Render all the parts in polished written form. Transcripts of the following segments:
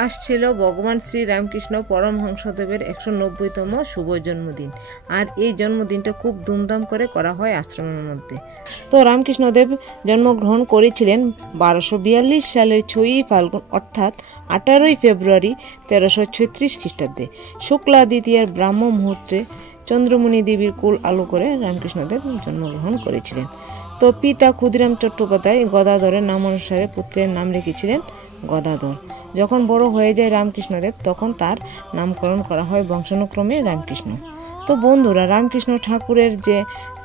আসছিল ভগবান শ্রী রামকৃষ্ণ পরমহংসদেবের 190তম শুভ জন্মদিন। আর এই জন্মদিনটা খুব ধুমধাম করে করা হয় আশ্রমের মধ্যে। তো রামকৃষ্ণদেব জন্মগ্রহণ করেছিলেন 1242 সালের 6ই ফাল্গুন অর্থাৎ 18ই ফেব্রুয়ারি 1336 খ্রিস্টাব্দে শুক্লা দ্বিতীয়ার ব্রাহ্ম মুহূর্তে চন্দ্রমণি দেবীর কুল আলো করে রামকৃষ্ণদেব জন্মগ্রহণ করেছিলেন। তো পিতা ক্ষুদিরাম চট্টোপাধ্যায় গদাধরের নাম অনুসারে পুত্রের নাম রেখেছিলেন গদাধর। যখন বড় হয়ে যায় রামকৃষ্ণদেব তখন তার নামকরণ করা হয় বংশানুক্রমে রামকৃষ্ণ। তো বন্ধুরা, রামকৃষ্ণ ঠাকুরের যে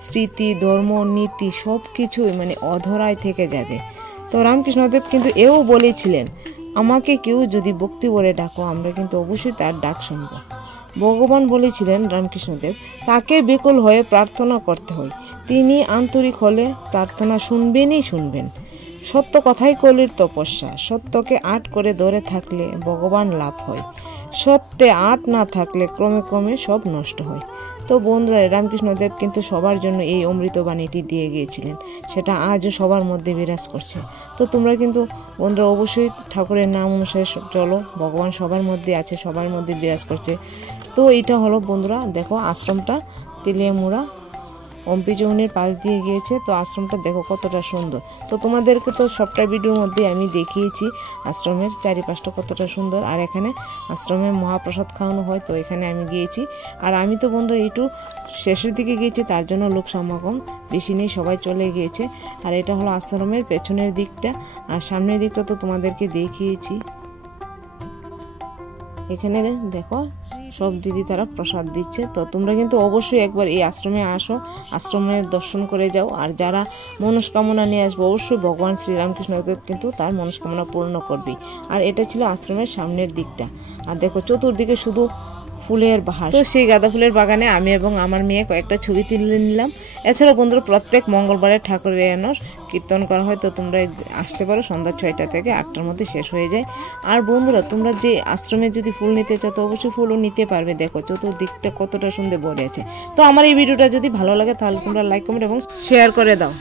স্মৃতি, ধর্ম, নীতি সব কিছুই অধরায় থেকে যাবে। তো রামকৃষ্ণদেব কিন্তু এও বলেছিলেন, আমাকে কেউ যদি ভক্তি বলে ডাকো আমরা কিন্তু অবশ্যই তার ডাক শুনব। ভগবান বলেছিলেন রামকৃষ্ণদেব তাকে বিকল হয়ে প্রার্থনা করতে হয়, তিনি আন্তরিক হলে প্রার্থনা শুনবেন। সত্য কথাই কলির তপস্যা, সত্যকে আট করে ধরে থাকলে ভগবান লাভ হয়, সত্যে আট না থাকলে ক্রমে ক্রমে সব নষ্ট হয়। তো বন্ধুরা, রামকৃষ্ণদেব কিন্তু সবার জন্য এই অমৃত বাণীটি দিয়ে গিয়েছিলেন, সেটা আজও সবার মধ্যে বিরাজ করছে। তো তোমরা কিন্তু বন্ধুরা অবশ্যই ঠাকুরের নাম অনুসারে চলো, ভগবান সবার মধ্যে আছে, সবার মধ্যে বিরাজ করছে। তো এটা হলো বন্ধুরা, দেখো আশ্রমটা তেলিয়ামুড়া অম্পি চৌনের পাশ দিয়ে গিয়েছে। তো আশ্রমটা দেখো কতটা সুন্দর। তো তোমাদেরকে তো সবটা ভিডিওর মধ্যে আমি দেখিয়েছি আশ্রমের চারিপাশটা কতটা সুন্দর। আর এখানে আশ্রমে মহাপ্রসাদ খাওয়ানো হয়, তো এখানে আমি গিয়েছি। আর আমি তো বন্ধু একটু শেষের দিকে গিয়েছি, তার জন্য লোক সমাগম বেশি নেই, সবাই চলে গিয়েছে। আর এটা হলো আশ্রমের পেছনের দিকটা, আর সামনের দিকটা তো তোমাদেরকে দেখিয়েছি। এখানে দেখো সব দিদি তারা প্রসাদ দিচ্ছে। তো তোমরা কিন্তু অবশ্যই একবার এই আশ্রমে আসো, আশ্রমের দর্শন করে যাও। আর যারা মনস্কামনা নিয়ে আসবে অবশ্যই ভগবান শ্রীরামকৃষ্ণদেব কিন্তু তার মনস্কামনা পূর্ণ করবে। আর এটা ছিল আশ্রমের সামনের দিকটা। আর দেখো চতুর্দিকে শুধু ফুলের বাহার। তো সেই গাঁদা ফুলের বাগানে আমি এবং আমার মেয়ে কয়েকটা ছবি তুলে নিলাম। এছাড়া বন্ধুরা প্রত্যেক মঙ্গলবারে ঠাকুরের এনার কীর্তন করা হয়, তো তোমরা আসতে পারো। সন্ধ্যা 6টা থেকে 8টার মধ্যে শেষ হয়ে যায়। আর বন্ধুরা, তোমরা যে আশ্রমে যদি ফুল নিতে চাও তো অবশ্যই ফুলও নিতে পারবে। দেখো চতুর্দিকটা কতটা সুন্দর ভরে আছে। তো আমার এই ভিডিওটা যদি ভালো লাগে তাহলে তোমরা লাইক, কমেন্ট এবং শেয়ার করে দাও।